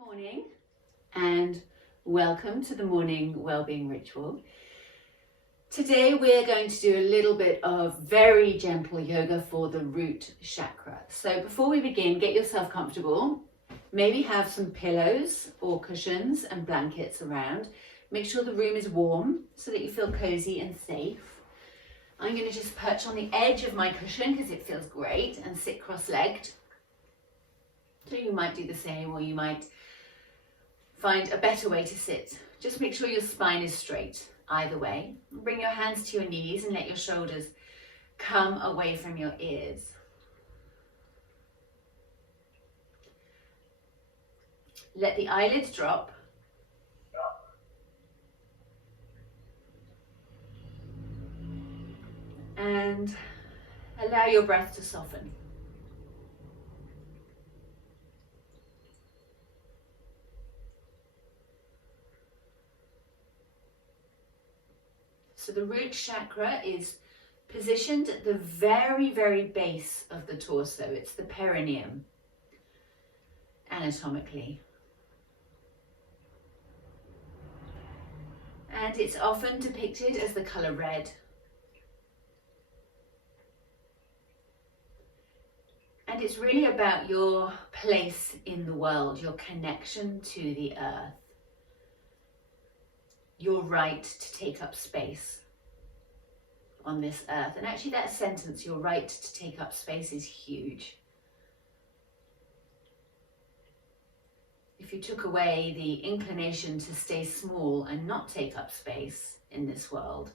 Morning and welcome to the morning Wellbeing ritual. Today we're going to do a little bit of very gentle yoga for the root chakra. So before we begin, get yourself comfortable. Maybe have some pillows or cushions and blankets around. Make sure the room is warm so that you feel cozy and safe. I'm going to just perch on the edge of my cushion because it feels great and sit cross-legged. So you might do the same, or you might find a better way to sit. Just make sure your spine is straight, either way. Bring your hands to your knees and let your shoulders come away from your ears. Let the eyelids drop. And allow your breath to soften. So the root chakra is positioned at the very, very base of the torso. It's the perineum, anatomically. And it's often depicted as the color red. And it's really about your place in the world, your connection to the earth. Your right to take up space on this earth. And actually that sentence, your right to take up space, is huge. If you took away the inclination to stay small and not take up space in this world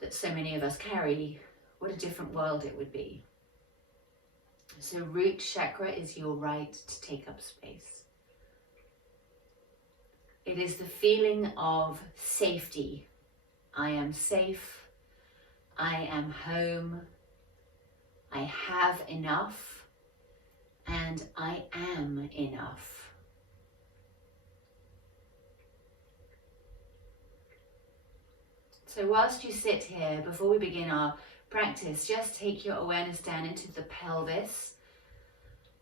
that so many of us carry, what a different world it would be. So root chakra is your right to take up space. It is the feeling of safety. I am safe. I am home. I have enough. And I am enough. So whilst you sit here, before we begin our practice, just take your awareness down into the pelvis.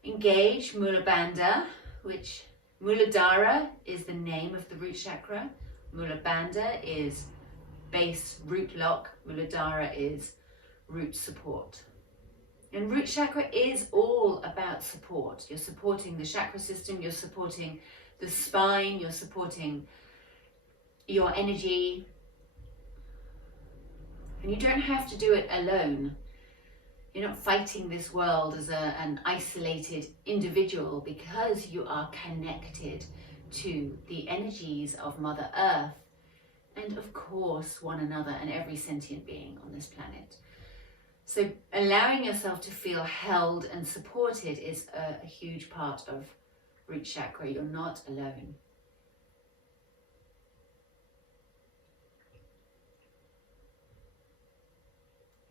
Engage Muladhara, which Muladhara is the name of the root chakra. Muladhara is base root lock. Muladhara is root support. And root chakra is all about support. You're supporting the chakra system, you're supporting the spine, you're supporting your energy. And you don't have to do it alone. You're not fighting this world as an isolated individual, because you are connected to the energies of Mother Earth and of course one another and every sentient being on this planet. So allowing yourself to feel held and supported is a huge part of root chakra. You're not alone.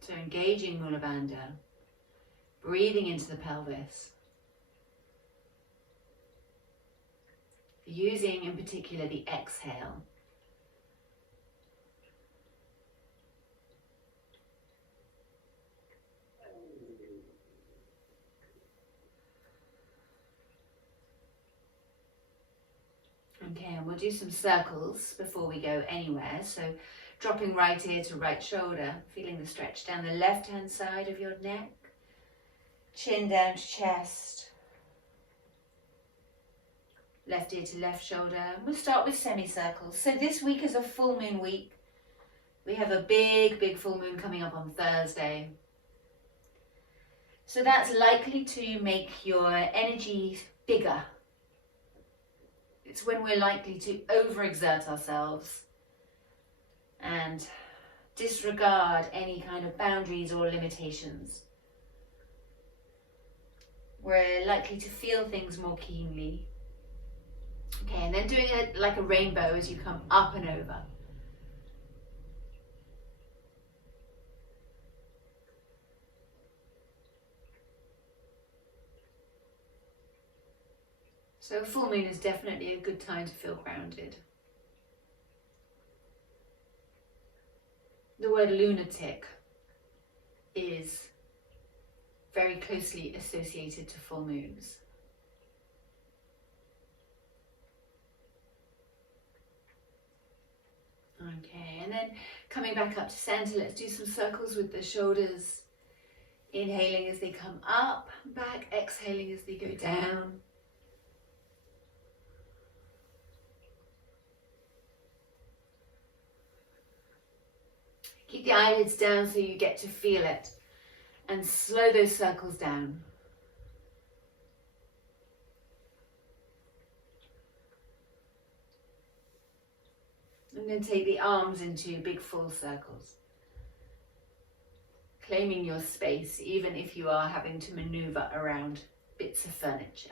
So engaging Muladhara, breathing into the pelvis, using in particular the exhale. Okay, and we'll do some circles before we go anywhere. So dropping right ear to right shoulder, feeling the stretch down the left-hand side of your neck, chin down to chest, left ear to left shoulder. We'll start with semicircles. So this week is a full moon week. We have a big full moon coming up on Thursday. So that's likely to make your energy bigger. It's when we're likely to overexert ourselves and disregard any kind of boundaries or limitations. We're likely to feel things more keenly. Okay, and then doing it like a rainbow as you come up and over. So full moon is definitely a good time to feel grounded. The word lunatic is very closely associated to full moons. Okay, and then coming back up to center, let's do some circles with the shoulders. Inhaling as they come up, back, exhaling as they go down. Keep the eyelids down so you get to feel it, and slow those circles down. And then take the arms into big full circles. Claiming your space, even if you are having to maneuver around bits of furniture.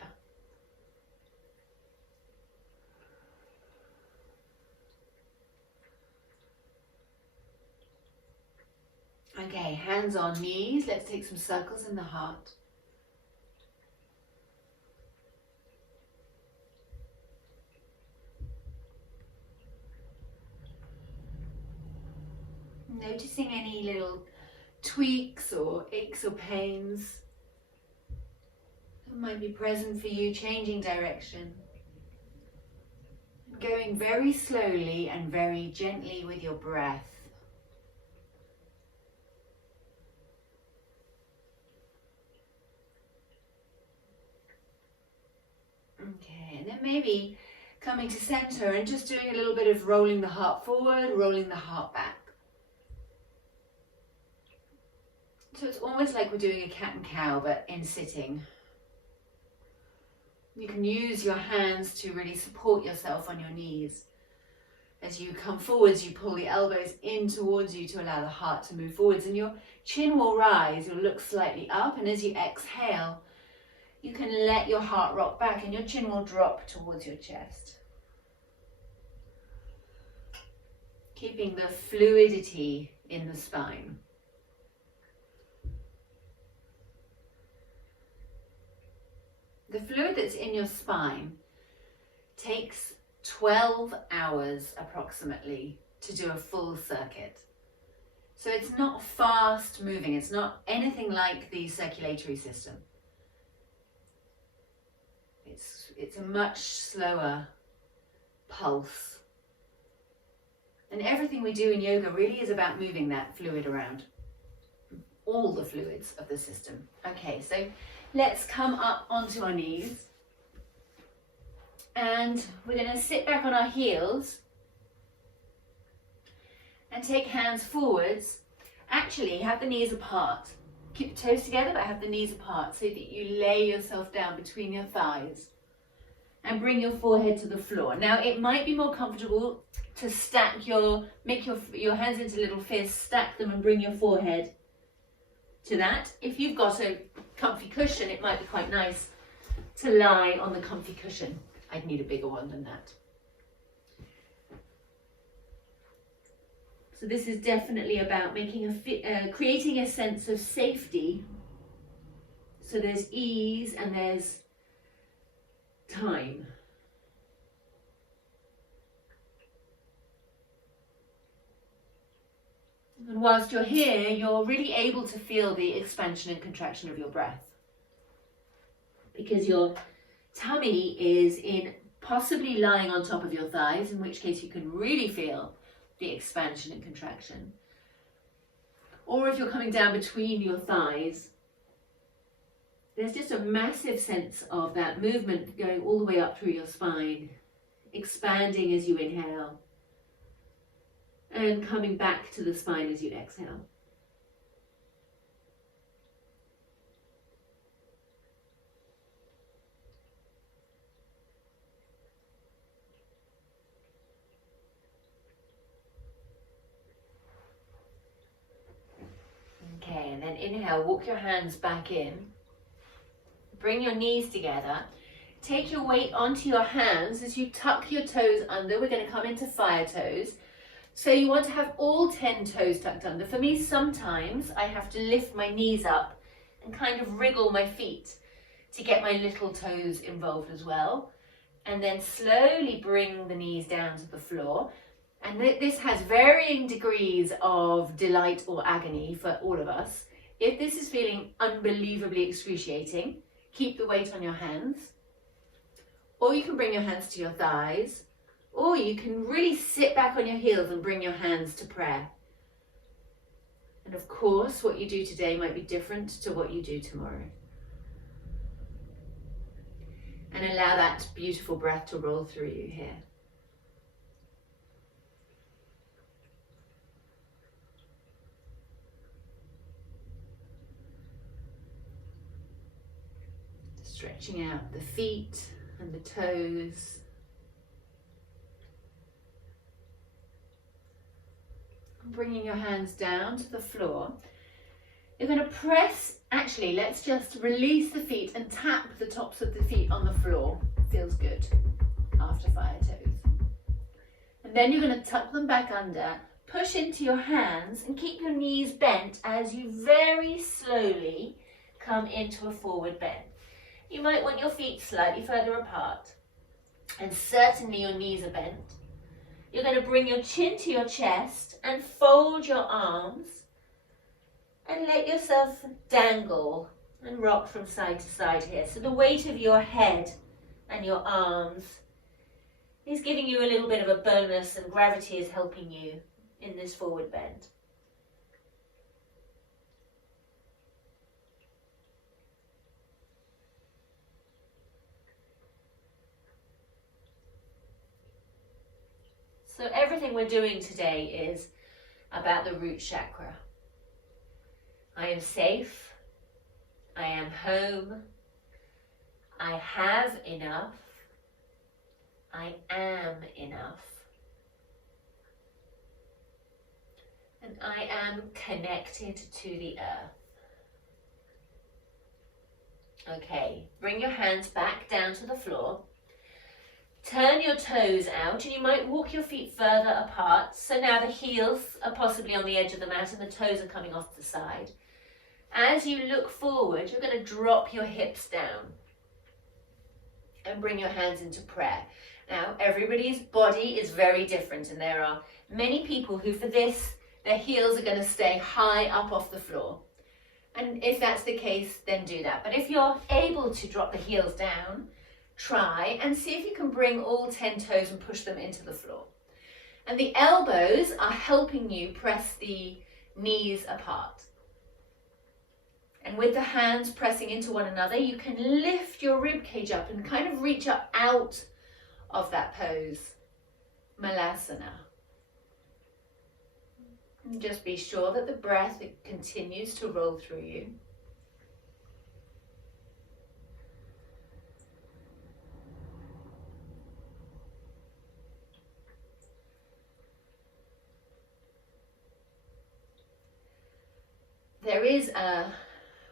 Okay, hands on knees. Let's take some circles in the heart. Noticing any little tweaks or aches or pains that might be present for you, changing direction. Going very slowly and very gently with your breath. Okay, and then maybe coming to center and just doing a little bit of rolling the heart forward, rolling the heart back. So it's almost like we're doing a cat and cow, but in sitting. You can use your hands to really support yourself on your knees. As you come forwards, you pull the elbows in towards you to allow the heart to move forwards, and your chin will rise, you'll look slightly up, and as you exhale, you can let your heart rock back and your chin will drop towards your chest. Keeping the fluidity in the spine. The fluid that's in your spine takes 12 hours approximately to do a full circuit. So it's not fast moving, it's not anything like the circulatory system. It's a much slower pulse. And everything we do in yoga really is about moving that fluid around. All the fluids of the system. Okay, so let's come up onto our knees. And we're going to sit back on our heels and take hands forwards. Actually, have the knees apart. Keep the toes together, but have the knees apart so that you lay yourself down between your thighs and bring your forehead to the floor. Now, it might be more comfortable to make your hands into little fists, stack them and bring your forehead to that. If you've got a comfy cushion, it might be quite nice to lie on the comfy cushion. I'd need a bigger one than that. So this is definitely about creating a sense of safety. So there's ease and there's time. And whilst you're here, you're really able to feel the expansion and contraction of your breath. Because your tummy is in possibly lying on top of your thighs, in which case you can really feel the expansion and contraction. Or if you're coming down between your thighs, there's just a massive sense of that movement going all the way up through your spine, expanding as you inhale, and coming back to the spine as you exhale. Okay, and then inhale, walk your hands back in. Bring your knees together. Take your weight onto your hands as you tuck your toes under. We're going to come into fire toes. So you want to have all 10 toes tucked under. For me, sometimes I have to lift my knees up and kind of wriggle my feet to get my little toes involved as well. And then slowly bring the knees down to the floor. And this has varying degrees of delight or agony for all of us. If this is feeling unbelievably excruciating, keep the weight on your hands. Or you can bring your hands to your thighs, Or you can really sit back on your heels and bring your hands to prayer. And of course, what you do today might be different to what you do tomorrow. And allow that beautiful breath to roll through you here. Stretching out the feet and the toes. Bringing your hands down to the floor. You're going to press, actually let's just release the feet and tap the tops of the feet on the floor. Feels good after fire toes. And then you're going to tuck them back under, push into your hands and keep your knees bent as you very slowly come into a forward bend. You might want your feet slightly further apart, and certainly your knees are bent. You're going to bring your chin to your chest and fold your arms and let yourself dangle and rock from side to side here. So the weight of your head and your arms is giving you a little bit of a bonus, and gravity is helping you in this forward bend. So everything we're doing today is about the root chakra. I am safe. I am home. I have enough. I am enough. And I am connected to the earth. Okay, bring your hands back down to the floor. Turn your toes out, and you might walk your feet further apart. So now the heels are possibly on the edge of the mat and the toes are coming off the side. As you look forward, you're going to drop your hips down and bring your hands into prayer. Now, everybody's body is very different, and there are many people who for this, their heels are going to stay high up off the floor. And if that's the case, then do that. But if you're able to drop the heels down, try and see if you can bring all 10 toes and push them into the floor. And the elbows are helping you press the knees apart. And with the hands pressing into one another, you can lift your rib cage up and kind of reach up out of that pose, Muladhara. And just be sure that the breath continues to roll through you. There is a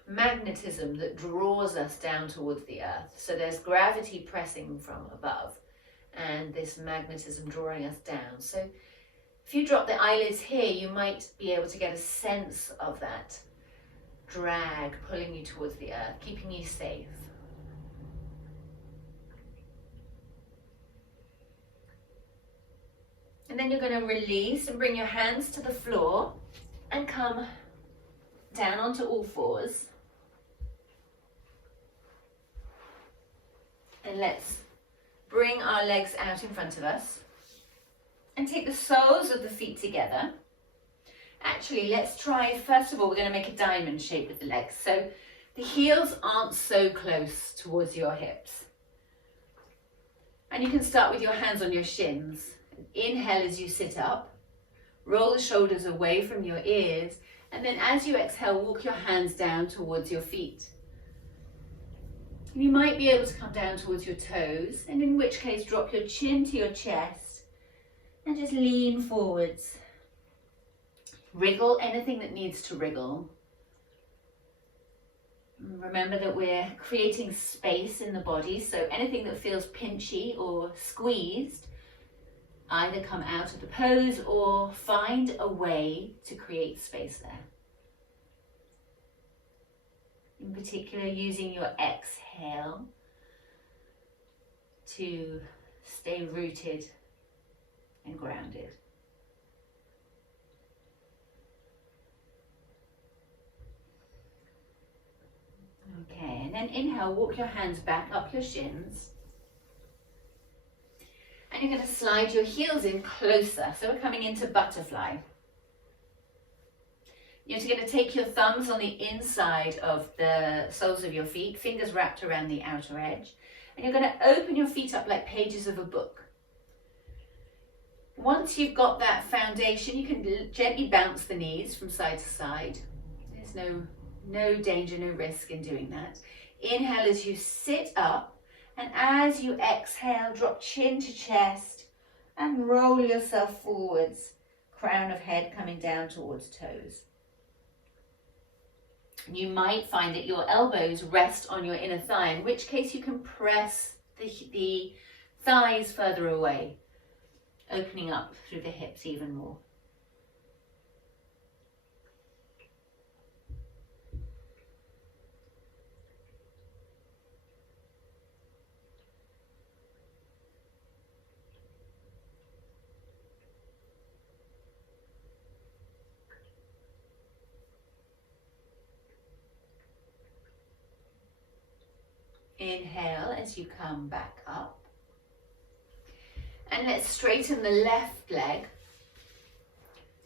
magnetism that draws us down towards the earth. So there's gravity pressing from above and this magnetism drawing us down. So if you drop the eyelids here, you might be able to get a sense of that drag pulling you towards the earth, keeping you safe. And then you're going to release and bring your hands to the floor and come down onto all fours. And let's bring our legs out in front of us and take the soles of the feet together. Actually, let's try, first of all, we're going to make a diamond shape with the legs. So the heels aren't so close towards your hips. And you can start with your hands on your shins. Inhale as you sit up. Roll the shoulders away from your ears. And then as you exhale, walk your hands down towards your feet. You might be able to come down towards your toes, and in which case drop your chin to your chest and just lean forwards. Wriggle anything that needs to wriggle. Remember that we're creating space in the body, so anything that feels pinchy or squeezed, either come out of the pose or find a way to create space there. In particular, using your exhale to stay rooted and grounded. Okay, and then inhale, walk your hands back up your shins. And you're going to slide your heels in closer. So we're coming into butterfly. You're going to take your thumbs on the inside of the soles of your feet, fingers wrapped around the outer edge. And you're going to open your feet up like pages of a book. Once you've got that foundation, you can gently bounce the knees from side to side. There's no danger, no risk in doing that. Inhale as you sit up, and as you exhale, drop chin to chest and roll yourself forwards, crown of head coming down towards toes. You might find that your elbows rest on your inner thigh, in which case you can press the thighs further away, opening up through the hips even more. Inhale as you come back up. And let's straighten the left leg.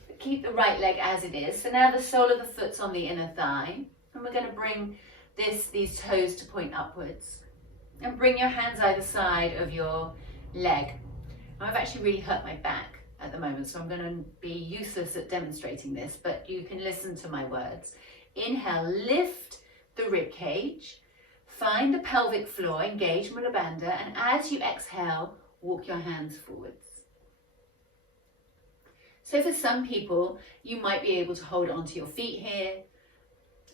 But keep the right leg as it is. So now the sole of the foot's on the inner thigh. And we're going to bring these toes to point upwards. And bring your hands either side of your leg. Now, I've actually really hurt my back at the moment, so I'm going to be useless at demonstrating this, but you can listen to my words. Inhale, lift the rib cage. Find the pelvic floor, engage Mula Bandha, and as you exhale, walk your hands forwards. So for some people, you might be able to hold onto your feet here.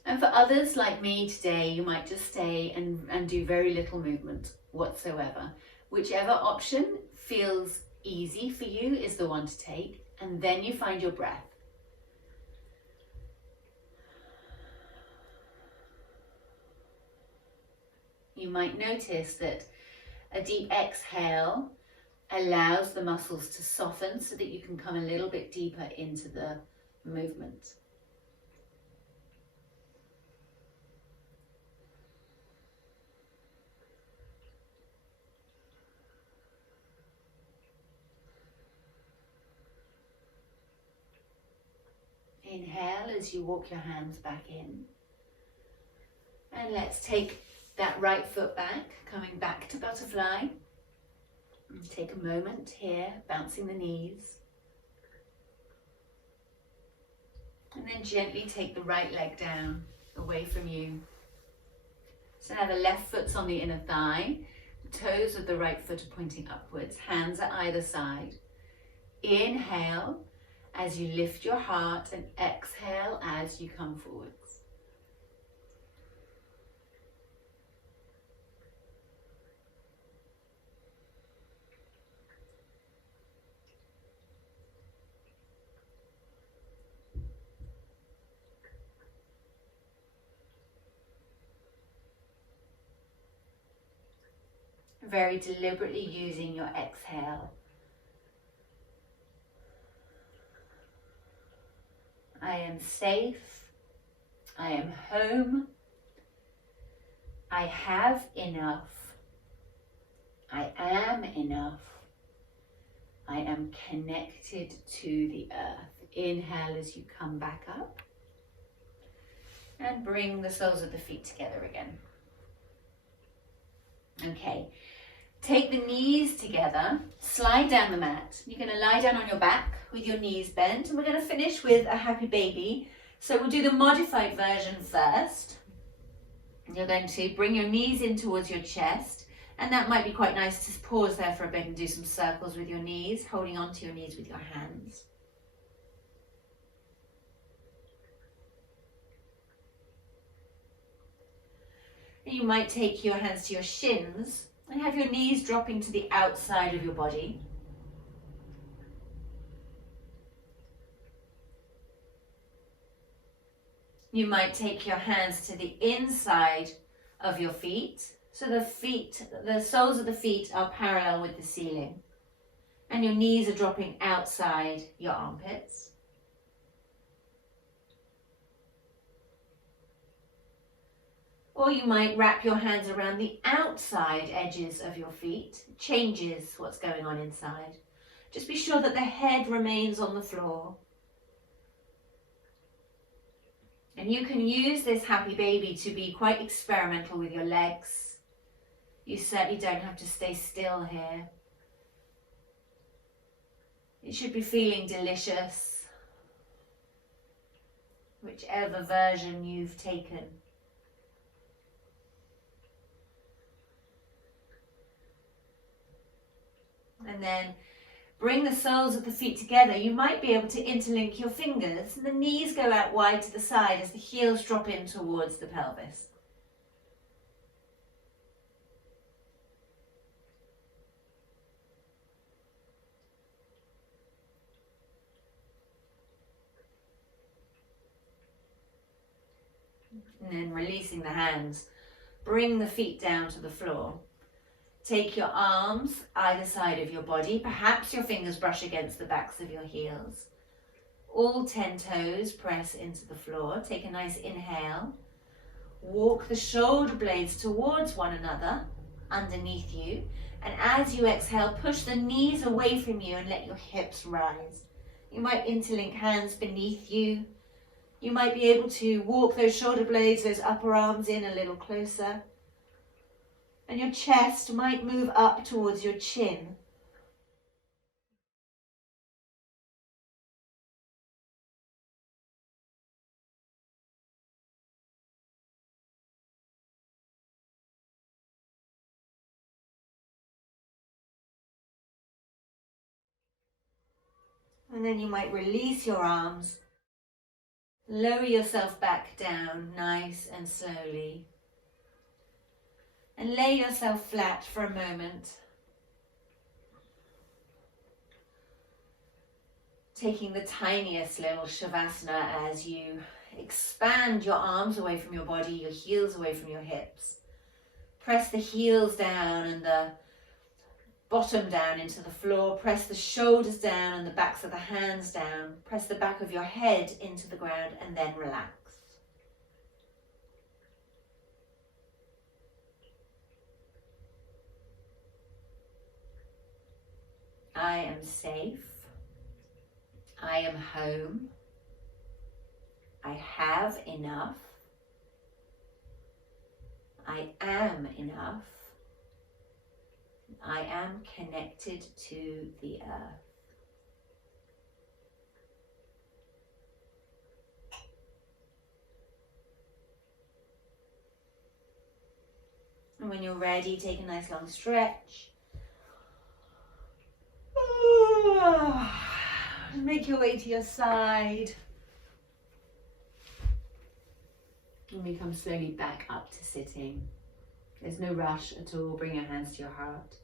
And for others like me today, you might just stay and do very little movement whatsoever. Whichever option feels easy for you is the one to take, and then you find your breath. You might notice that a deep exhale allows the muscles to soften so that you can come a little bit deeper into the movement. Inhale as you walk your hands back in. And let's take that right foot back, coming back to butterfly. And take a moment here, bouncing the knees. And then gently take the right leg down, away from you. So now the left foot's on the inner thigh. The toes of the right foot are pointing upwards. Hands at either side. Inhale as you lift your heart, and exhale as you come forwards. Very deliberately using your exhale. I am safe. I am home. I have enough. I am enough. I am connected to the earth. Inhale as you come back up. And bring the soles of the feet together again. Okay. Take the knees together, slide down the mat. You're going to lie down on your back with your knees bent, and we're going to finish with a happy baby. So we'll do the modified version first. You're going to bring your knees in towards your chest, and that might be quite nice to pause there for a bit and do some circles with your knees, holding onto your knees with your hands. And you might take your hands to your shins and have your knees dropping to the outside of your body. You might take your hands to the inside of your feet. So the soles of the feet are parallel with the ceiling. And your knees are dropping outside your armpits. Or you might wrap your hands around the outside edges of your feet. It changes what's going on inside. Just be sure that the head remains on the floor. And you can use this happy baby to be quite experimental with your legs. You certainly don't have to stay still here. It should be feeling delicious, whichever version you've taken. And then bring the soles of the feet together. You might be able to interlink your fingers, and the knees go out wide to the side as the heels drop in towards the pelvis. And then releasing the hands, bring the feet down to the floor. Take your arms either side of your body. Perhaps your fingers brush against the backs of your heels. All 10 toes press into the floor. Take a nice inhale. Walk the shoulder blades towards one another underneath you. And as you exhale, push the knees away from you and let your hips rise. You might interlink hands beneath you. You might be able to walk those shoulder blades, those upper arms in a little closer. And your chest might move up towards your chin. And then you might release your arms. Lower yourself back down nice and slowly. And lay yourself flat for a moment. Taking the tiniest little shavasana as you expand your arms away from your body, your heels away from your hips. Press the heels down and the bottom down into the floor. Press the shoulders down and the backs of the hands down. Press the back of your head into the ground and then relax. I am safe. I am home. I have enough. I am enough. I am connected to the earth. And when you're ready, take a nice long stretch. Make your way to your side. And we come slowly back up to sitting. There's no rush at all. Bring your hands to your heart.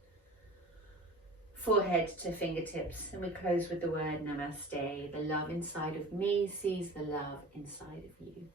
Forehead to fingertips. And we close with the word namaste. The love inside of me sees the love inside of you.